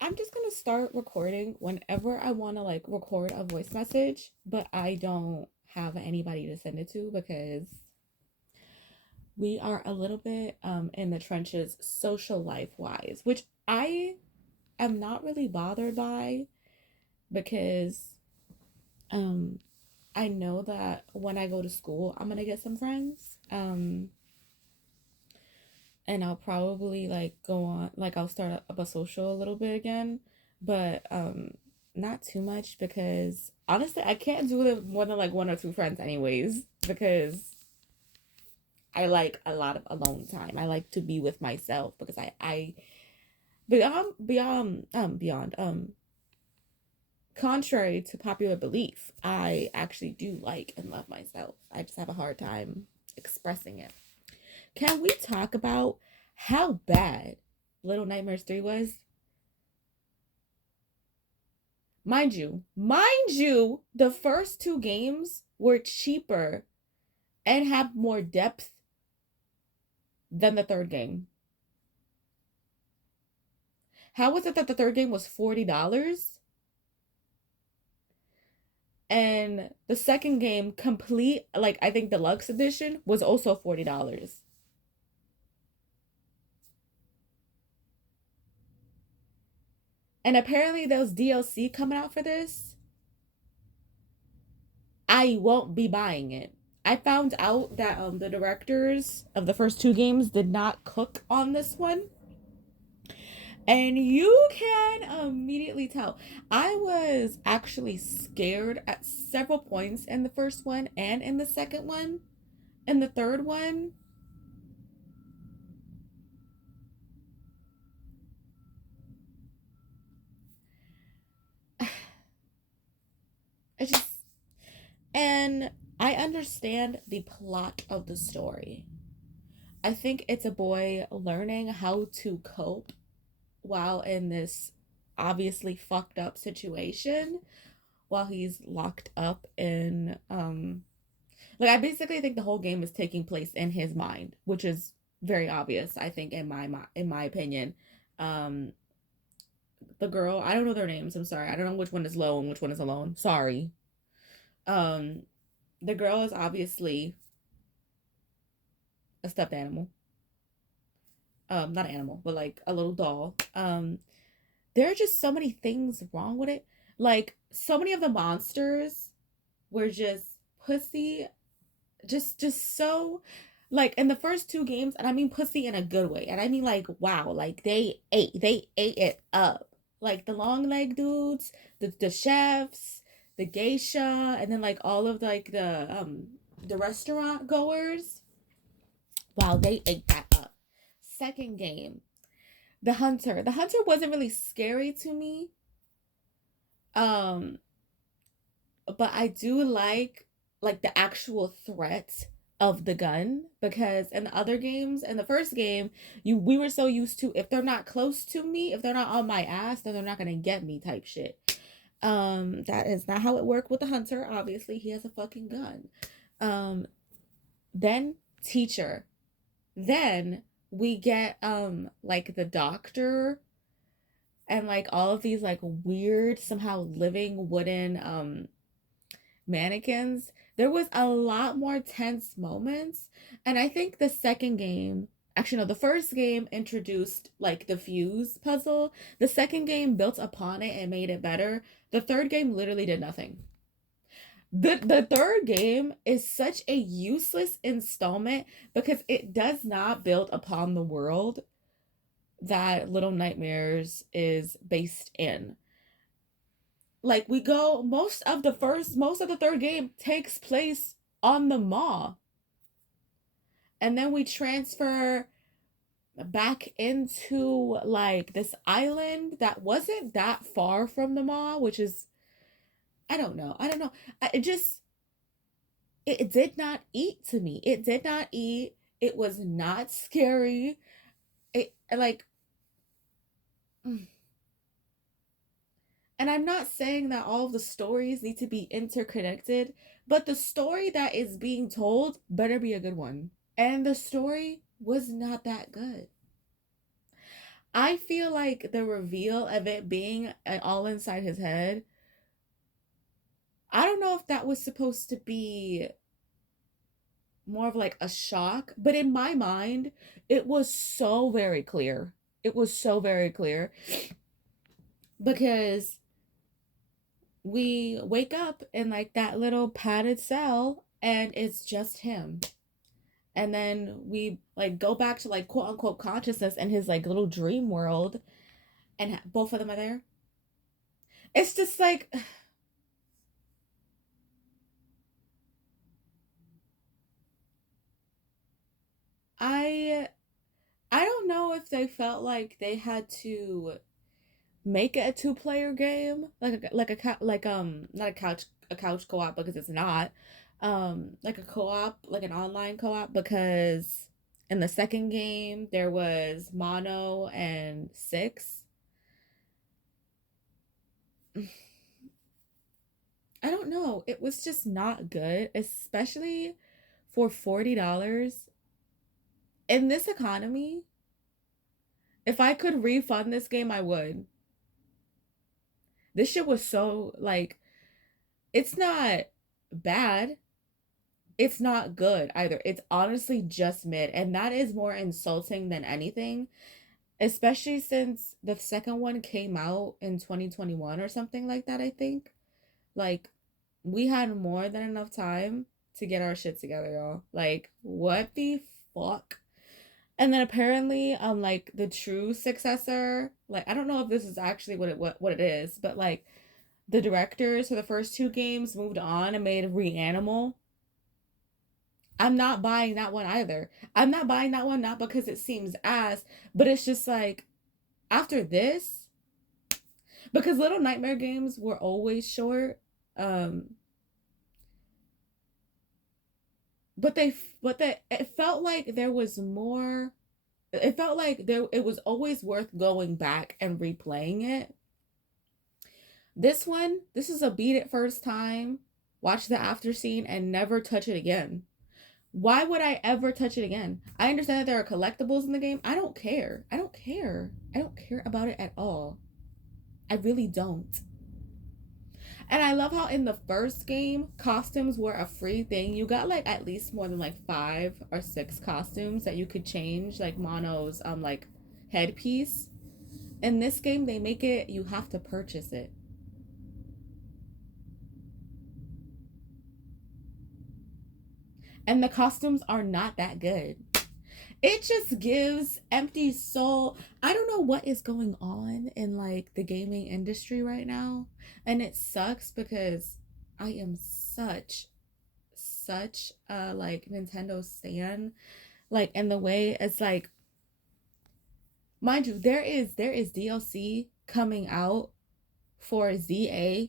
I'm just gonna start recording whenever I want to like record a voice message, but I don't have anybody to send it to because we are a little bit in the trenches social life wise, which I am not really bothered by because um I know that when I go to school, I'm gonna get some friends. And I'll probably like go on like I'll start up a social a little bit again, but not too much because honestly I can't do it more than like one or two friends anyways because I like a lot of alone time. I like to be with myself because I beyond contrary to popular belief, I actually do like and love myself. I just have a hard time expressing it. Can we talk about how bad Little Nightmares 3 was? Mind you, the first two games were cheaper and have more depth than the third game. How was it that the third game was $40 and the second game complete, like I think deluxe edition, was also $40? And apparently there's DLC coming out for this. I won't be buying it. I found out that the directors of the first two games did not cook on this one. And you can immediately tell. I was actually scared at several points in the first one and in the second one. In the third one, I just. And I understand the plot of the story. I think it's a boy learning how to cope while in this obviously fucked up situation while he's locked up in like I basically think the whole game is taking place in his mind, which is very obvious I think in my opinion. um the girl, I don't know their names, I'm sorry, I don't know which one is low and which one is alone, sorry. um the girl is obviously a stuffed animal, not an animal but like a little doll. There are just so many things wrong with it. Like so many of the monsters were just pussy, just so like in the first two games, and I mean pussy in a good way. And I mean like wow, like they ate it up. Like the long leg dudes, the chefs, the geisha, and then like all of like the restaurant goers. Wow, they ate that up. Second game, the hunter. The hunter wasn't really scary to me. Um, but I do like the actual threat of the gun because in the other games, in the first game, you we were so used to if they're not close to me, if they're not on my ass, then they're not gonna get me type shit. That is not how it worked with the hunter. Obviously, he has a fucking gun. Um, then teacher. Then we get like the doctor and like all of these like weird somehow living wooden mannequins. There was a lot more tense moments. And I think the second game, actually, no, the first game introduced like the fuse puzzle. The second game built upon it and made it better. The third game literally did nothing. The third game is such a useless installment because it does not build upon the world that Little Nightmares is based in. Like we go most of the third game takes place on the mall, and then we transfer back into like this island that wasn't that far from the mall, which is I don't know. It just it did not eat to me. It did not eat. It was not scary. It like mm. And I'm not saying that all of the stories need to be interconnected, but the story that is being told better be a good one. And the story was not that good. I feel like the reveal of it being all inside his head, I don't know if that was supposed to be more of like a shock, but in my mind, it was so very clear. It was so very clear because we wake up in like that little padded cell and it's just him. And then we like go back to like quote unquote consciousness in his like little dream world and both of them are there. It's just like I I don't know if they felt like they had to make it a two-player game, not a couch co-op because it's not, like a co-op, like an online co-op, because in the second game there was mono and six. I don't know. It was just not good, especially for $40 in this economy. If I could refund this game, I would. This shit was so like it's not bad. It's not good either. It's honestly just mid, and that is more insulting than anything, especially since the second one came out in 2021 or something like that, I think. Like we had more than enough time to get our shit together, y'all. Like what the fuck? And then apparently like the true successor, like I don't know if this is actually what it is, but like the directors for the first two games moved on and made Reanimal. I'm not buying that one either. I'm not buying that one not because it seems ass, but it's just like after this, because Little Nightmare games were always short, um, but they it felt like there was more. It felt like there it was always worth going back and replaying it. This one, this is a beat it first time, watch the after scene, and never touch it again. Why would I ever touch it again? I understand that there are collectibles in the game. I don't care. I don't care. I don't care about it at all. I really don't. And I love how in the first game, costumes were a free thing. You got like at least more than like 5 or 6 costumes that you could change, like Mono's like headpiece. In this game, they make it you have to purchase it. And the costumes are not that good. It just gives empty soul. I don't know what is going on in like the gaming industry right now, and it sucks because I am such a like Nintendo stan, like in the way it's like, mind you, there is DLC coming out for ZA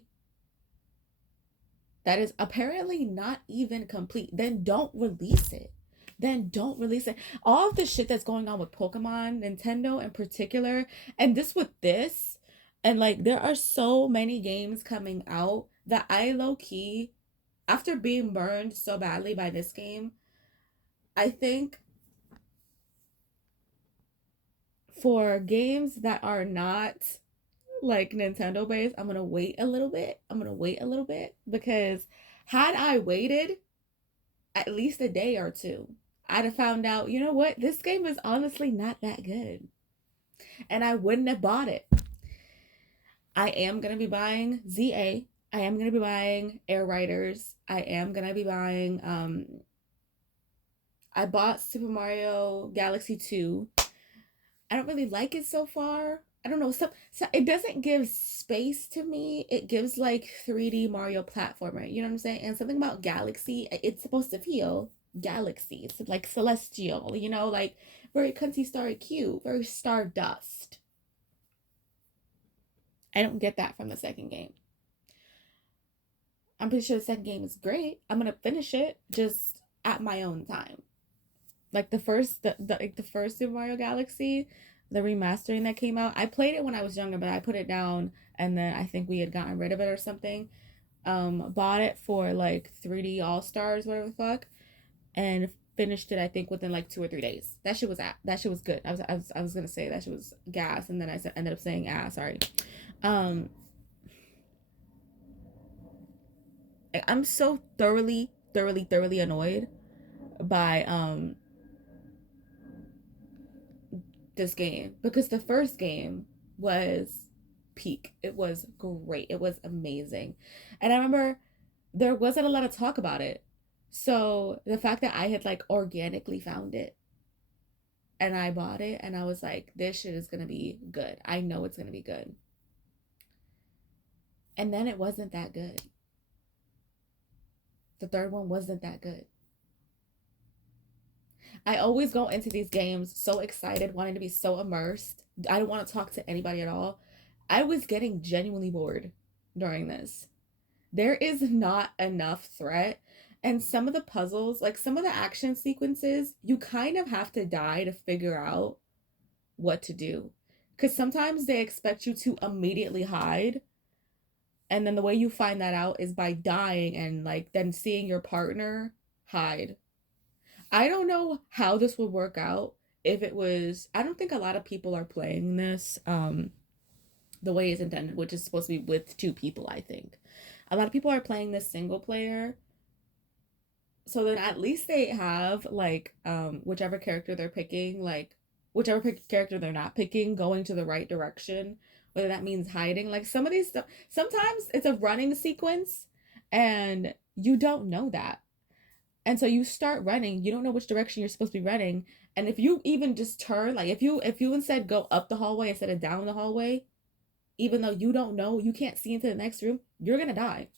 that is apparently not even complete. Then don't release it. Then don't release it. All of the shit that's going on with Pokemon, Nintendo in particular, and this with this, and like there are so many games coming out that I low key, after being burned so badly by this game, I think for games that are not like Nintendo based, I'm gonna wait a little bit. I'm gonna wait a little bit because had I waited at least a day or two, I'd have found out, you know what, this game is honestly not that good. And I wouldn't have bought it. I am going to be buying ZA. I am going to be buying Air Riders. I am going to be buying, I bought Super Mario Galaxy 2. I don't really like it so far. I don't know. So it doesn't give space to me. It gives like 3D Mario platformer. You know what I'm saying? And something about Galaxy, it's supposed to feel galaxy. It's like celestial, like very cunty starry cute, very stardust. I don't get that from the second game. I'm pretty sure the second game is great. I'm gonna finish it just at my own time. Like the first Super Mario Galaxy, the remastering that came out. I played it when I was younger, but I put it down and then I think we had gotten rid of it or something. Bought it for like 3D All Stars, whatever the fuck. And finished it, I think, within like 2 or 3 days. That shit was good. I was gonna say that shit was gas, and then ended up saying ass. Sorry. Um, I'm so thoroughly annoyed by this game, because the first game was peak. It was great. It was amazing. And I remember there wasn't a lot of talk about it. So the fact that I had like organically found it and I bought it, and I was like, this shit is going to be good. I know it's going to be good. And then it wasn't that good. The third one wasn't that good. I always go into these games so excited, wanting to be so immersed. I don't want to talk to anybody at all. I was getting genuinely bored during this. There is not enough threat. And some of the puzzles, like some of the action sequences, you kind of have to die to figure out what to do. Because sometimes they expect you to immediately hide. And then the way you find that out is by dying and like then seeing your partner hide. I don't know how this would work out if it was. I don't think a lot of people are playing this the way it's intended, which is supposed to be with two people, I think. A lot of people are playing this single player. So then at least they have like whichever character they're picking, like whichever character they're not picking, going to the right direction, whether that means hiding. Like some of these stuff, sometimes it's a running sequence and you don't know that. And so you start running, you don't know which direction you're supposed to be running. And if you even just turn, like if you instead go up the hallway instead of down the hallway, even though you don't know, you can't see into the next room, you're gonna die.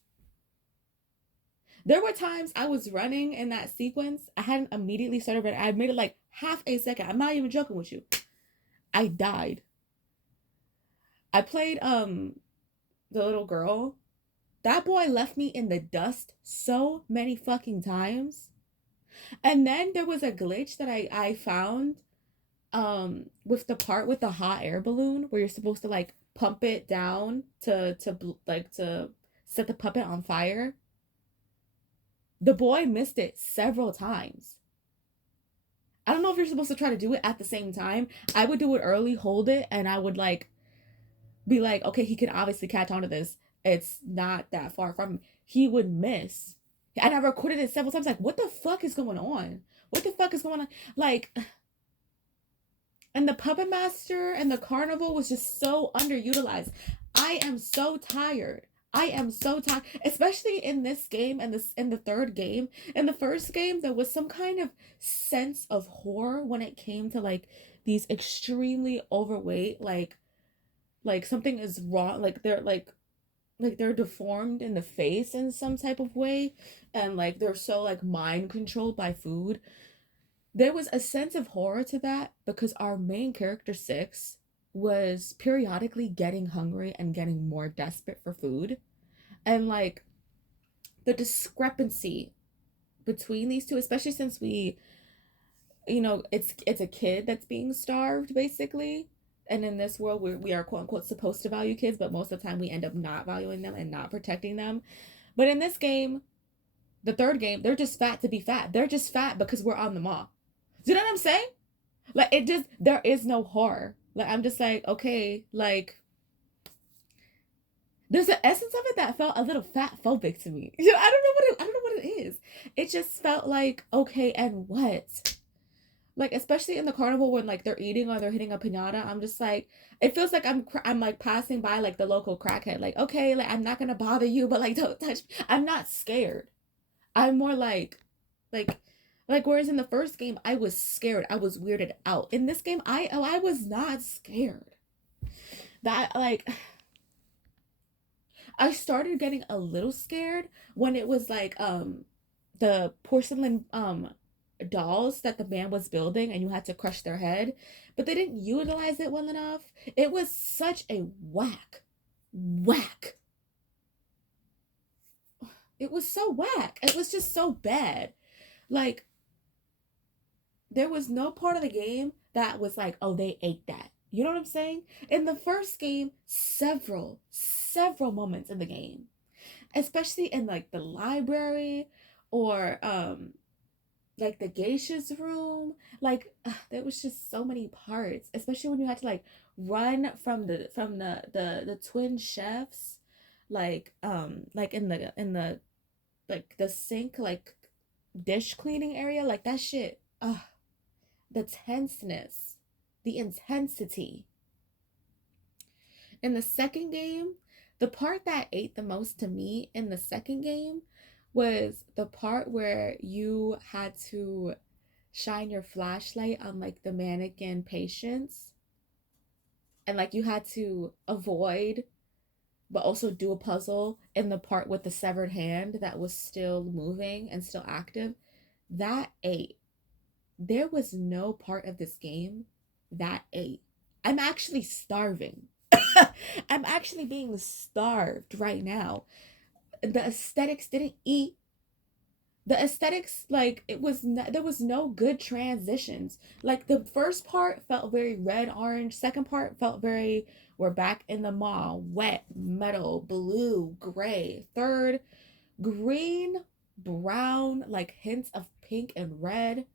There were times I was running in that sequence. I hadn't immediately started running. I made it like half a second. I'm not even joking with you. I died. I played the little girl. That boy left me in the dust so many fucking times. And then there was a glitch that I found with the part with the hot air balloon where you're supposed to like pump it down to set the puppet on fire. The boy missed it several times. I don't know if you're supposed to try to do it at the same time. I would do it early, hold it, and I would like be like, okay, he can obviously catch on to this. It's not that far from him. He would miss. And I recorded it several times, like, what the fuck is going on? What the fuck is going on? Like, and the Puppet Master and the Carnival was just so underutilized. I am so tired. I am so tired, especially in this game and this in the third game. In the first game, there was some kind of sense of horror when it came to like these extremely overweight, like something is wrong, like they're deformed in the face in some type of way, and like they're so like mind controlled by food. There was a sense of horror to that because our main character Six was periodically getting hungry and getting more desperate for food. And like the discrepancy between these two, especially since it's a kid that's being starved basically. And in this world, we are quote unquote supposed to value kids, but most of the time we end up not valuing them and not protecting them. But in this game, the third game, they're just fat to be fat. They're just fat because we're on the mall. Do you know what I'm saying? Like it just there is no horror. Like I'm just like, okay, like there's an essence of it that felt a little fat phobic to me. You know, I don't know what it is. It just felt like, okay, and what? Like especially in the carnival when like they're eating or they're hitting a piñata, I'm just like it feels like I'm like passing by like the local crackhead. Like, okay, like I'm not gonna bother you, but like don't touch me. I'm not scared. I'm more like like whereas in the first game I was scared. I was weirded out. In this game I was not scared. That like I started getting a little scared when it was like the porcelain dolls that the man was building and you had to crush their head, but they didn't utilize it well enough. It was such a whack. It was so whack. It was just so bad. Like there was no part of the game that was like, oh, they ate that. You know what I'm saying? In the first game, several moments in the game, especially in like the library or like the geisha's room, like there was just so many parts, especially when you had to like run from the twin chefs, like in the like the sink, like dish cleaning area, like that shit. The tenseness, the intensity. In the second game, the part that ate the most to me in the second game was the part where you had to shine your flashlight on like the mannequin patients, and like you had to avoid but also do a puzzle in the part with the severed hand that was still moving and still active. That ate. There was no part of this game that ate. I'm actually starving. I'm actually being starved right now. The aesthetics didn't eat. The aesthetics, like it was there was no good transitions. Like the first part felt very red orange, second part felt very, we're back in the mall, wet metal, blue, gray, third green, brown, like hints of pink and red,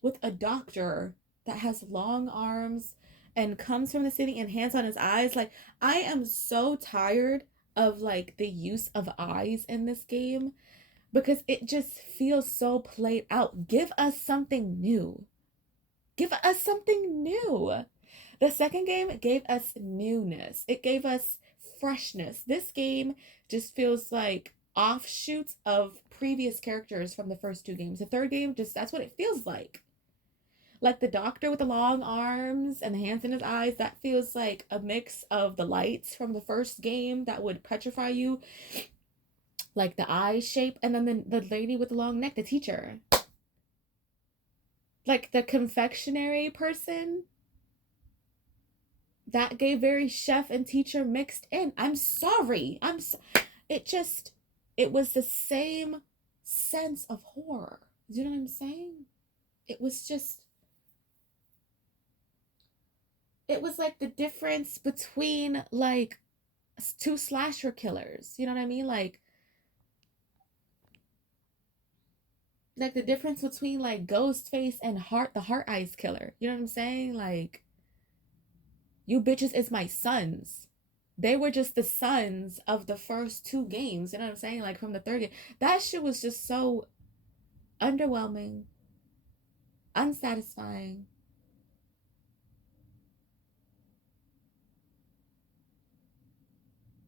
with a doctor that has long arms and comes from the city and hands on his eyes. Like, I am so tired of like the use of eyes in this game because it just feels so played out. Give us something new. Give us something new. The second game gave us newness, it gave us freshness. This game just feels like offshoots of previous characters from the first two games. The third game, just that's what it feels like. Like the doctor with the long arms and the hands in his eyes, that feels like a mix of the lights from the first game that would petrify you, like the eye shape, and then the lady with the long neck, the teacher. Like the confectionery person, that gave very chef and teacher mixed in. I'm sorry. It just, it was the same sense of horror. Do you know what I'm saying? It was just, it was like the difference between like two slasher killers. You know what I mean? Like the difference between like Ghostface and the Heart Eyes killer. You know what I'm saying? Like, you bitches is my sons. They were just the sons of the first two games. You know what I'm saying? Like from the third game. That shit was just so underwhelming, unsatisfying.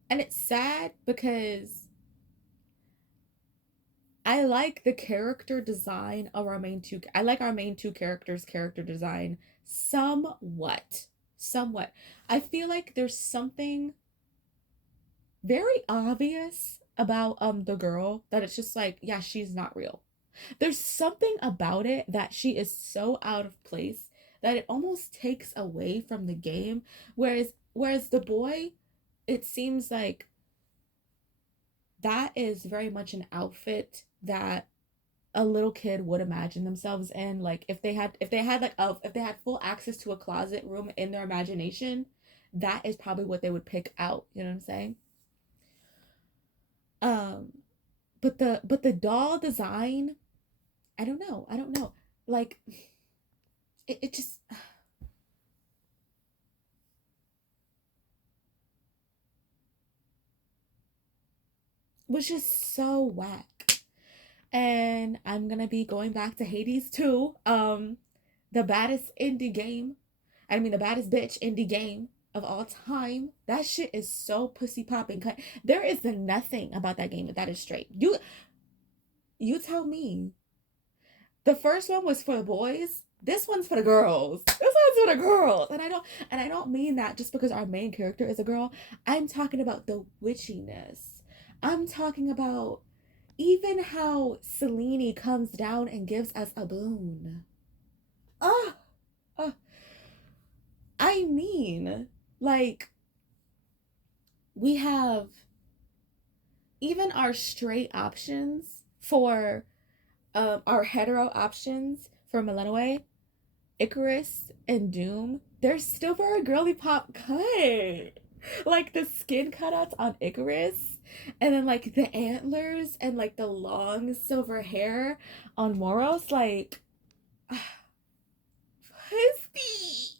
And it's sad because I like the character design of our main two. I like our main two characters' character design somewhat. Somewhat. I feel like there's something very obvious about the girl that it's just like, yeah, she's not real. There's something about it that she is so out of place that it almost takes away from the game. Whereas the boy, it seems like that is very much an outfit that a little kid would imagine themselves in. Like if they had full access to a closet room in their imagination, that is probably what they would pick out. You know what I'm saying? Um, but the doll design, I don't know. I don't know. Like it just was just so whack. And I'm gonna be going back to Hades too. The baddest indie game. I mean, the baddest bitch indie game of all time. That shit is so pussy popping. There is nothing about that game that is straight. You tell me. The first one was for the boys. This one's for the girls. This one's for the girls. And I don't mean that just because our main character is a girl. I'm talking about the witchiness. I'm talking about even how Selene comes down and gives us a boon. Ah, uh, I mean, like, we have even our straight options for our hetero options for Malinois, Icarus, and Doom. They're still very girly pop cut. Like the skin cutouts on Icarus, and then like the antlers and like the long silver hair on Moros, like pussy.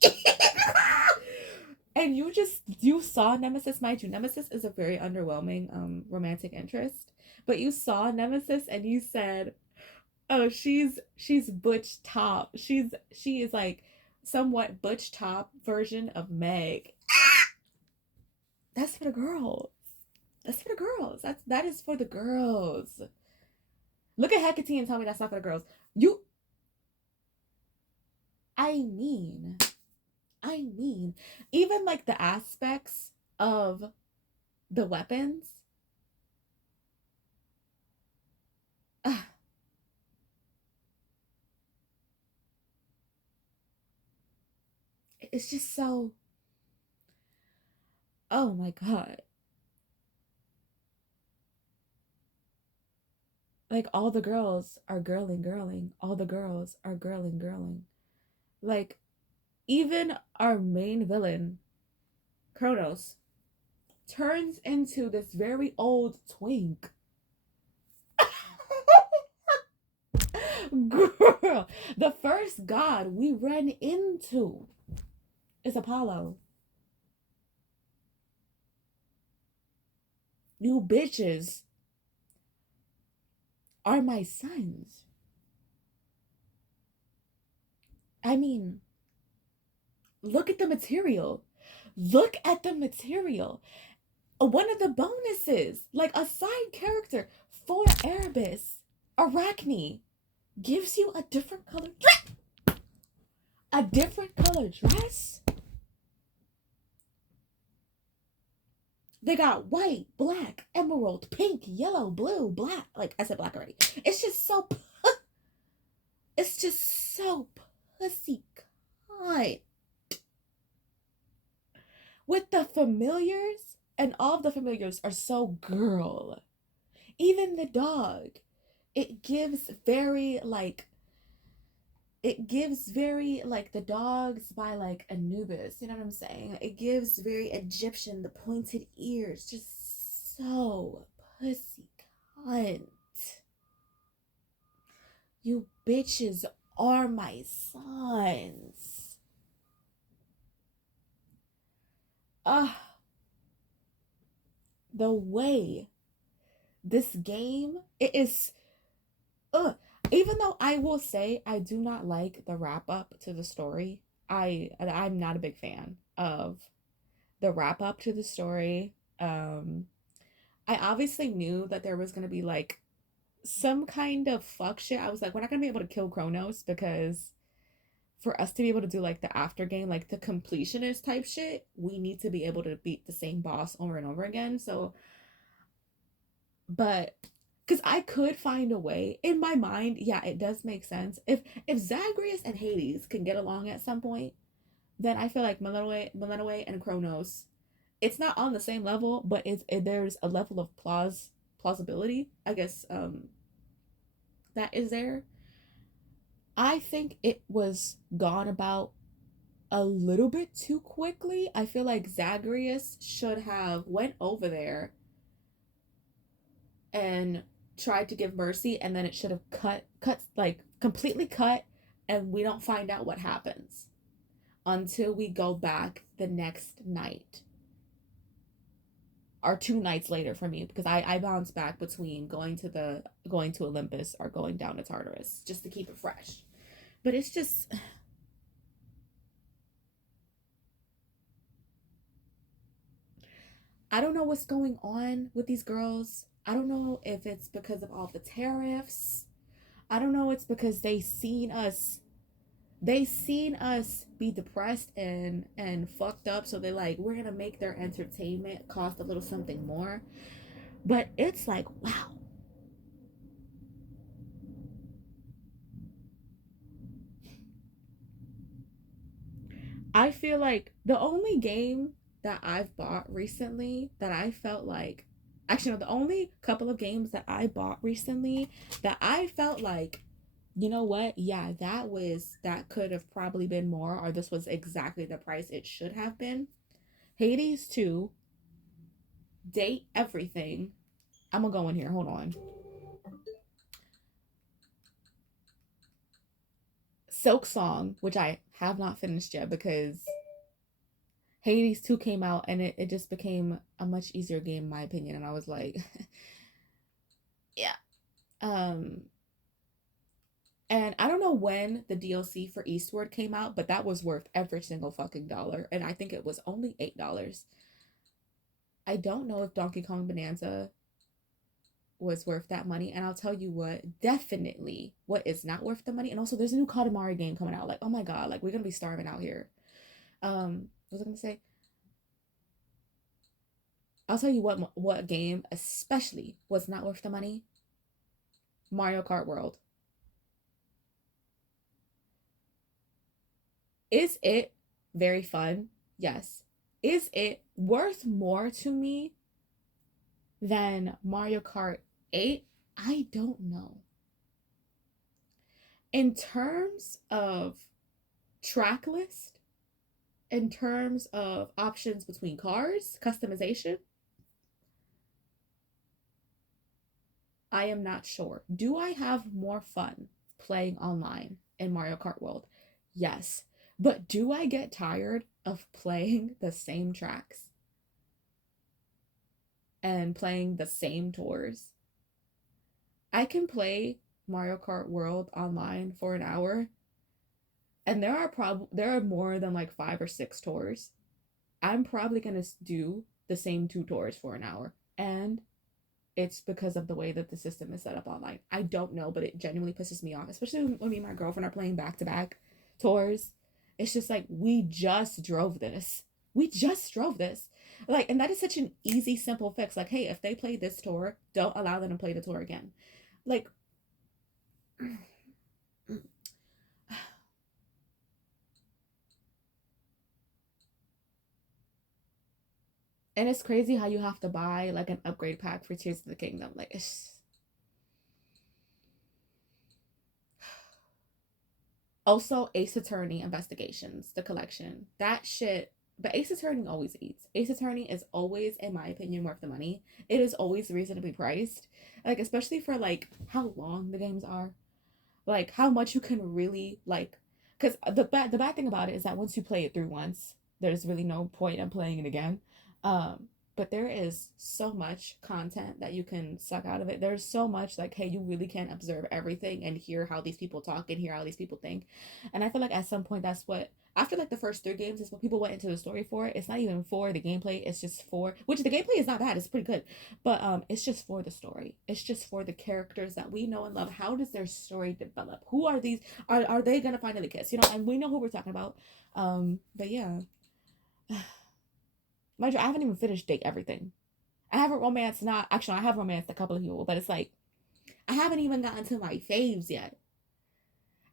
And you saw Nemesis, mind you, Nemesis is a very underwhelming romantic interest. But you saw Nemesis and you said, oh, she's butch top. She is like somewhat butch top version of Meg. That's for the girls. That's for the girls. That is for the girls. Look at Hecate and tell me that's not for the girls. You I mean, I mean, even like the aspects of the weapons, uh, it's just so, oh my god. Like all the girls are girling girling. All the girls are girling girling. Like even our main villain, Kronos, turns into this very old twink. Girl, the first god we run into is Apollo. You bitches are my sons. I mean, look at the material. Look at the material. One of the bonuses, like a side character for Erebus, Arachne, gives you a different color dress. A different color dress. They got white, black, emerald, pink, yellow, blue, black. Like I said, black already. It's just so. It's just so pussy kind. With the familiars, and all of the familiars are so girl. Even the dog, it gives very like the dogs by like Anubis, you know what I'm saying? It gives very Egyptian, the pointed ears, just so pussy cunt. You bitches are my sons. Ah, the way this game, it is, ugh. Even though I will say I do not like the wrap up to the story, I'm not a big fan of the wrap up to the story. I obviously knew that there was gonna be like some kind of fuck shit. I was like, we're not gonna be able to kill Kronos because for us to be able to do like the after game, like the completionist type shit, we need to be able to beat the same boss over and over again. So, but because I could find a way in my mind, yeah, it does make sense. If Zagreus and Hades can get along at some point, then I feel like Melinoe and Kronos, it's not on the same level, but there's a level of plausibility, I guess, that is there. I think it was gone about a little bit too quickly. I feel like Zagreus should have went over there and tried to give mercy, and then it should have cut like completely cut, and we don't find out what happens until we go back the next night or 2 nights later for me, because I bounce back between going to Olympus or going down to Tartarus just to keep it fresh. But it's just, I don't know what's going on with these girls. I don't know if it's because of all the tariffs. I don't know, it's because they seen us be depressed and fucked up, so they're like, we're gonna make their entertainment cost a little something more. But it's like, wow. I feel like the only game that I've bought recently that I felt like, actually no, the only couple of games that I bought recently that I felt like, you know what, yeah, that could have probably been more, or this was exactly the price it should have been. Hades 2, Date Everything. I'm gonna go in here. Hold on. Silk Song, which I have not finished yet because Hades 2 came out and it just became a much easier game in my opinion. And I was like, yeah. Um, and I don't know when the DLC for Eastward came out, but that was worth every single fucking dollar. And I think it was only $8. I don't know if Donkey Kong Bonanza was worth that money. And I'll tell you what, definitely what is not worth the money. And also there's a new Katamari game coming out. Like, oh my god, like we're gonna be starving out here. What was I gonna say? I'll tell you what game especially was not worth the money. Mario Kart World. Is it very fun? Yes. Is it worth more to me than Mario Kart 8? I don't know. In terms of track list, in terms of options between cars, customization, I am not sure. Do I have more fun playing online in Mario Kart World? Yes. But do I get tired of playing the same tracks and playing the same tours? I can play Mario Kart World online for an hour and there are more than like 5 or 6 tours. I'm probably going to do the same 2 tours for an hour. And it's because of the way that the system is set up online. I don't know, but it genuinely pisses me off, especially when me and my girlfriend are playing back to back tours. It's just like, we just drove this. We just drove this. Like, and that is such an easy, simple fix. Like, hey, if they play this tour, don't allow them to play the tour again. Like, and it's crazy how you have to buy like an upgrade pack for Tears of the Kingdom. Like, it's also Ace Attorney Investigations, the collection. That shit, but Ace Attorney always eats. Ace Attorney is always, in my opinion, worth the money. It is always reasonably priced. Like, especially for like how long the games are. Like how much you can really like, because the bad thing about it is that once you play it through once, there's really no point in playing it again. But there is so much content that you can suck out of it. There's so much like, hey, you really can observe everything and hear how these people talk and hear how these people think. And I feel like at some point that's what, after like the first 3 games is what people went into the story for. It's not even for the gameplay, it's just for, which the gameplay is not bad, it's pretty good, but it's just for the story. It's just for the characters that we know and love. How does their story develop? Who are these? Are they gonna finally kiss? You know, and we know who we're talking about. But yeah. Mind you, I haven't even finished Date Everything. I haven't romanced, not actually, I have romanced a couple of people, but it's like I haven't even gotten to my faves yet.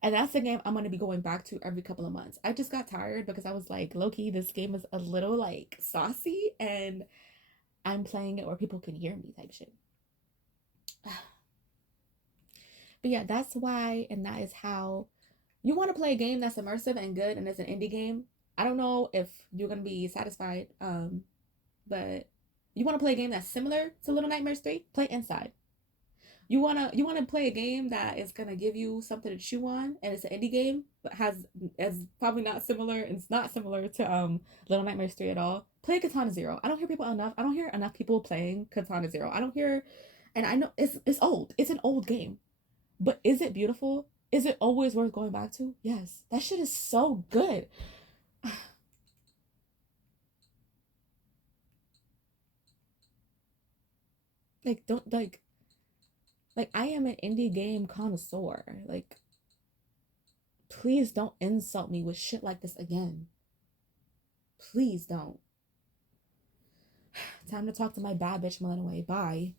And that's the game I'm gonna be going back to every couple of months. I just got tired because I was like, low key, this game is a little like saucy, and I'm playing it where people can hear me type shit. But yeah, that's why, and that is how you want to play a game that's immersive and good, and it's an indie game. I don't know if you're gonna be satisfied, but you want to play a game that's similar to Little Nightmares 3? Play Inside. You wanna play a game that is gonna give you something to chew on, and it's an indie game, but has is probably not similar. It's not similar to Little Nightmares 3 at all. Play Katana Zero. I don't hear people enough. I don't hear enough people playing Katana Zero. I don't hear, and I know it's old. It's an old game, but is it beautiful? Is it always worth going back to? Yes. That shit is so good. Like don't like I am an indie game connoisseur. Like please don't insult me with shit like this again. Please don't. Time to talk to my bad bitch Malin away. Bye.